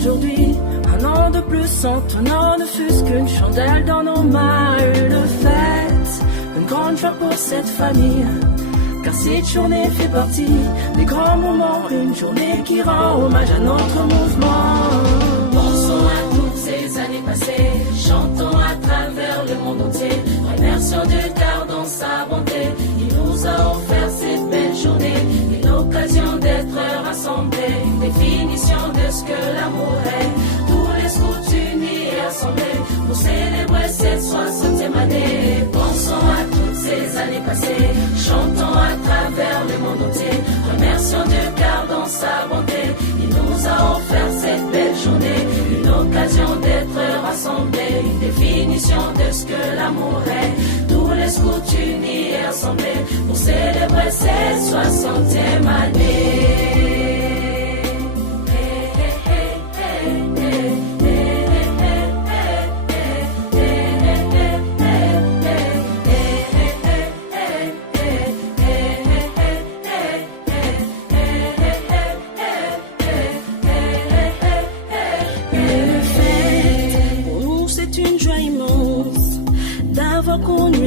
aujourd'hui, un an de plus sans ton ne fût-ce qu'une chandelle dans nos mains. Une fête, une grande joie pour cette famille, car cette journée fait partie des grands moments. Une journée qui rend hommage à notre mouvement. Pensons à toutes ces années passées, chantons à travers le monde entier, remercions Dieu car dans sa bonté, il nous a offert cette belle journée, une occasion d'être rassemblés, une définition de ce que l'amour est. Tous les scouts unis et assemblés pour célébrer cette 60e année. Pensons à toutes ces années passées, chantons à travers le monde entier, remercions Dieu car dans sa bonté, il nous a offert cette belle journée, une occasion d'être rassemblés, une définition de ce que l'amour est. Tous les scouts unis et assemblés pour célébrer cette 60e année.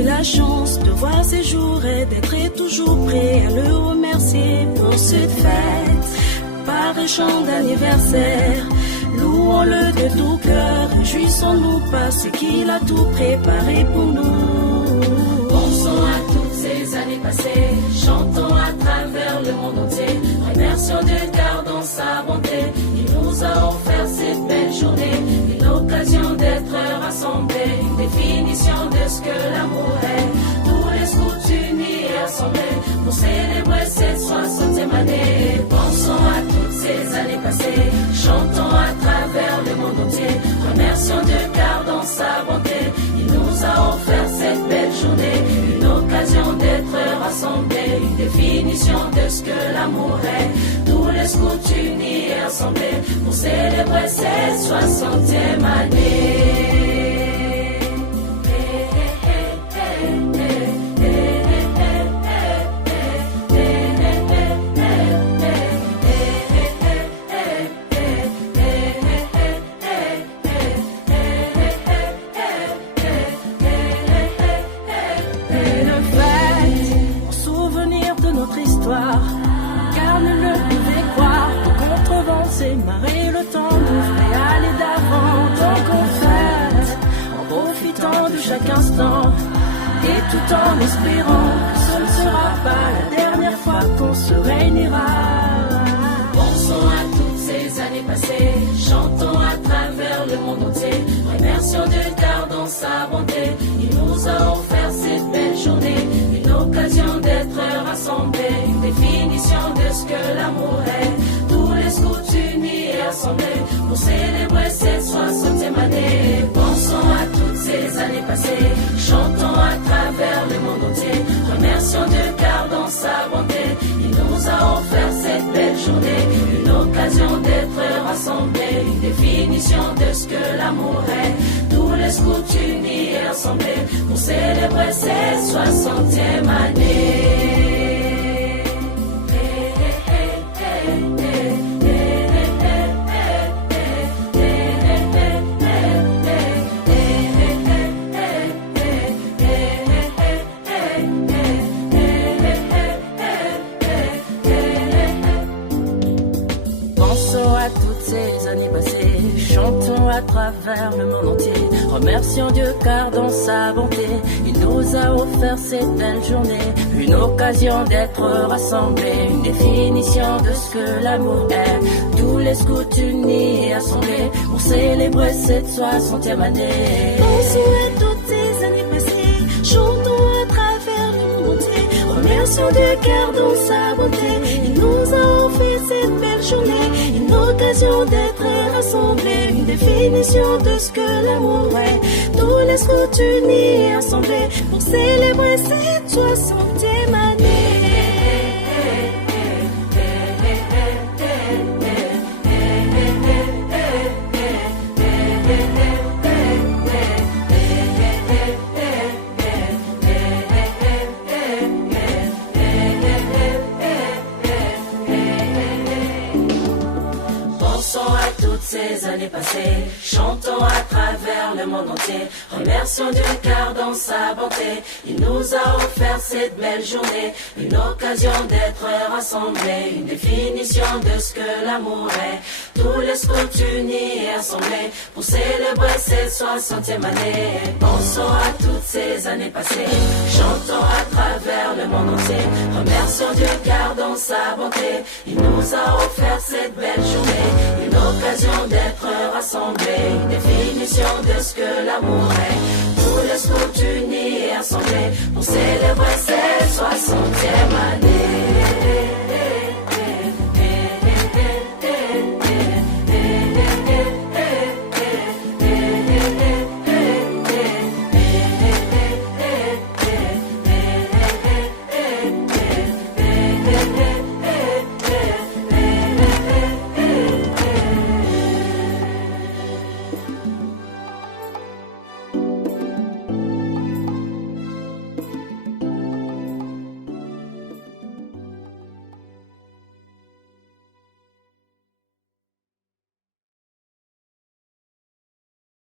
La chance de voir ces jours et d'être toujours prêt à le remercier pour cette fête. Par un chant d'anniversaire, louons-le de tout cœur, réjouissons-nous par ce qu'il a tout préparé pour nous. Pensons à toutes ces années passées, chantons à travers le monde entier, remercions Dieu car dans sa bonté, il nous a offert cette belle journée, une occasion d'être rassemblés, une définition de ce que l'amour est. Tous les scouts unis et assemblés pour célébrer cette 60e année. Pensons à toutes ces années passées, chantons à travers le monde entier, remercions Dieu car dans sa bonté, il nous a offert cette belle journée, une occasion d'être rassemblés, une définition de ce que l'amour est. Tous les scouts unis et assemblés pour célébrer cette 60e année. Car ne le pouvait croire, pour contrevancer, marrer le temps, nous ferait aller d'avant, tant qu'on fête, en profitant de chaque instant, et tout en espérant que ce ne sera pas la dernière fois qu'on se réunira. Pensons à toutes ces années passées, chantons à travers le monde entier, remercions Dieu car dans sa bonté, il nous a offert cette belle journée, une occasion d'être rassemblés, une définition de ce que l'amour est. Tous les scouts unis et assemblés pour célébrer cette 60e année. Pensons à toutes ces années passées, chantons à travers le monde entier, remercions Dieu car dans sa bonté, il nous a offert cette belle journée, une occasion d'être rassemblés, une définition de ce que l'amour est. Tous les scouts unis et assemblés pour célébrer cette 60e année. Chantons à travers le monde entier, remercions Dieu car dans sa bonté, il nous a offert cette belle journée, une occasion d'être rassemblés, une définition de ce que l'amour est. Tous les scouts unis et assemblés pour célébrer cette 60e année. Pensons à toutes ces années passées, chantons à travers le monde entier, remercions Dieu car dans sa bonté, il nous a offert cette belle journée, une occasion d'être rassemblés, une définition de ce que l'amour est. Tous les scouts unis et assemblés pour célébrer cette 60e année. Pensons à toutes ces chantons à travers le monde entier. Remercions Dieu car dans sa bonté, il nous a offert cette belle journée, une occasion d'être rassemblés, une définition de ce que l'amour est. Tous les scouts unis et assemblés pour célébrer cette 60e année. Pensons à toutes ces années passées, chantons à travers le monde entier. Remercions Dieu car dans sa bonté, il nous a offert cette belle journée, une occasion d'être rassemblés, une définition de ce que l'amour est. Tous les scouts unis et assemblés pour célébrer cette 60e année.